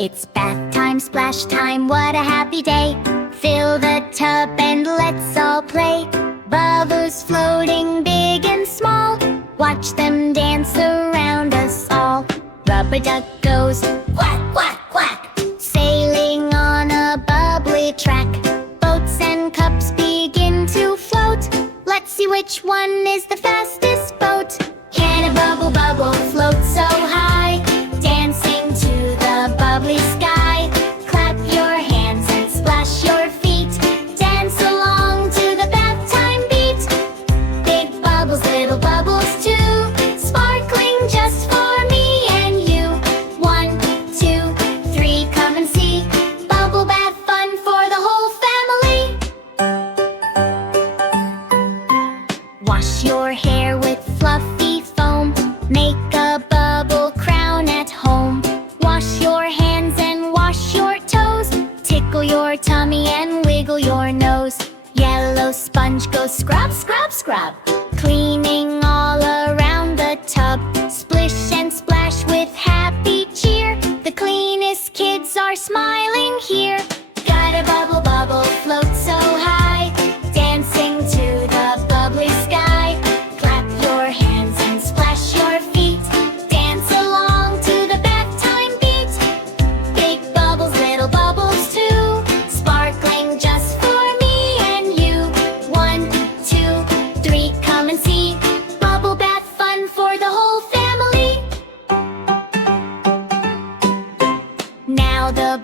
It's bath time, splash time, what a happy day. Fill the tub and let's all play. Bubbles floating big and small, watch them dance around us all. Rubber duck goes quack, quack, quack, sailing on a bubbly track. Boats and cups begin to float, let's see which one is the fastest boat. Can a bubble bubble float so high, dancing to the bubbly sky? Clap your hands and splash your feet, dance along to the bath time beat. Big bubbles, little bubbles too, sparkling just for me and you. 1, 2, 3, come and see. Bubble bath fun for the whole family. Wash your hair with fluffy foam, make a bubble crown at home. Wash your hands and wash your toes, tickle your tummy and wiggle your nose. Yellow sponge goes scrub, scrub, scrub, cleaning all around the tub. Splish and splash with happy cheer, the cleanest kids are smiling here. Got a bubble bubble float so high, dancing to the bubbly sky. Clap your hands and splash your feet, dance along to the bath time beat. Big bubbles, little bubbles too, sparkling just for me and you. 1, 2, 3, come and see. Bubble bath fun for the whole family. Now the